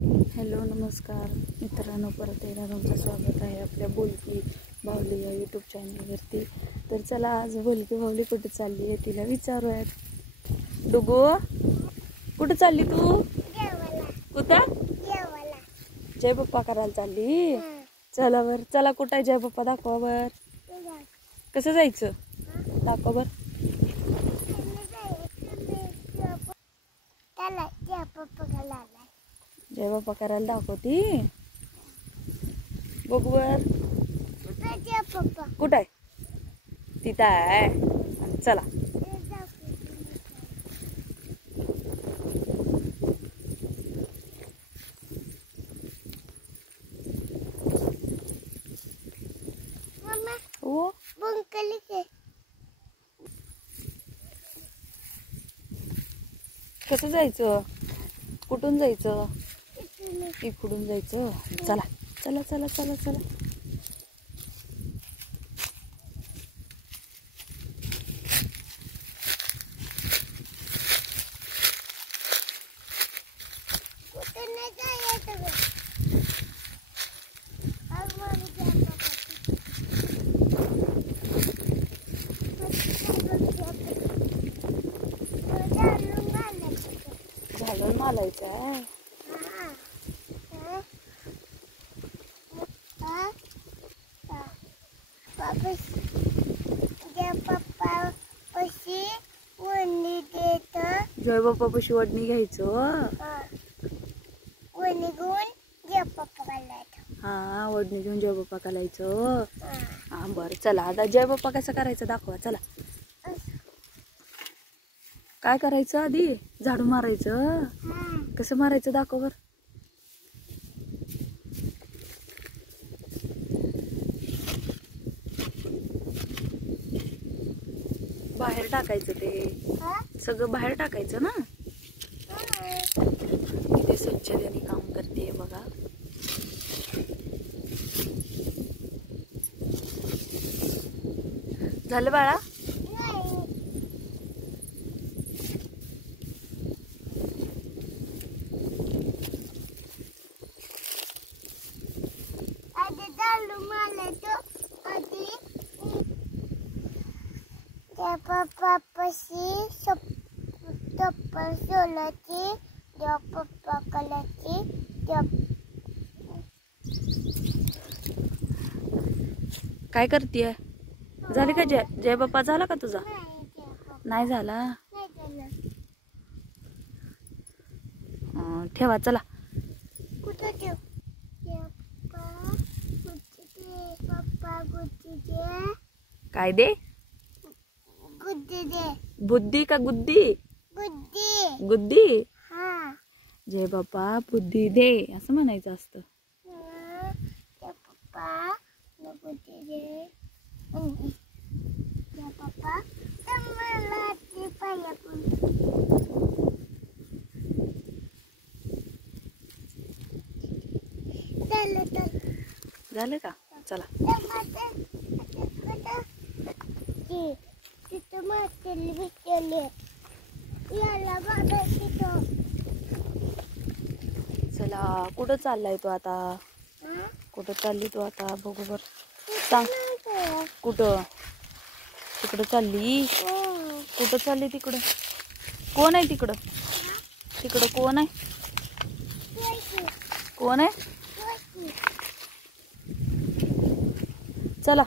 Hello नमस्कार मित्रांनो, परत एकदा तुमचं स्वागत आहे आपल्या बोलकी बाहुली या यूट्यूब चॅनलवरती। तर चला आज बोलकी बाहुली कुठे चालली आहे तिला विचारूयात। डुगू कुठे चालली तू? कुठं? जय बाप्पा करायला चालली? चला बर, चला कुठं आहे जय बाप्पा दाखवा बर। कसं जायचं दाखवा बर। जय बाप्पा करायला दाखवती बघू बर। कुठं आहे? तिथं आहे, चला। ओ कसं जायचं? कुठून जायचं? इकडून जायचं, चला चला चला चला चला। घालून मालायचं आहे। जय बाप्पा पशी वडणी घ्यायचं। हा वडणी घेऊन जय बाप्पा घालायचं। हा बरं चला, आता जय बाप्पा कसं करायचं दाखवा चला। काय करायचं? आधी झाडू मारायचं। कसं मारायचं दाखव बर। बाहेर टाकायचं, ते सगळं बाहेर टाकायचं ना। इथे स्वच्छतेने काम करते बघा। झालं बाळा? पप्पापाशी चप्पल सोलाची, पप्पा कलाची, काय करतीये? झाली का जय जय बाप्पा झाला का तुझा? नाही झाला। ठेवा चला। कुठं ठेव? पप्पा गुड्डी दे। काय दे? गुड्डी दे। बुद्धी का गुद्दी? गुड्डी। गुद्दी? हा। जय बाप्पा बुद्धी दे असं म्हणायचं असतं। पप्पा गुड्डी दे। पप्पा मला ते पाहिजे पण। झालं का? चला। चला कुठं चाललाय तू आता? कुठं चालली तू आता बघू बर, सांग कुठं? तिकडं चालली? कुठं चालली तिकडं? कोण आहे तिकडं? तिकडं कोण आहे? कोण आहे? चला।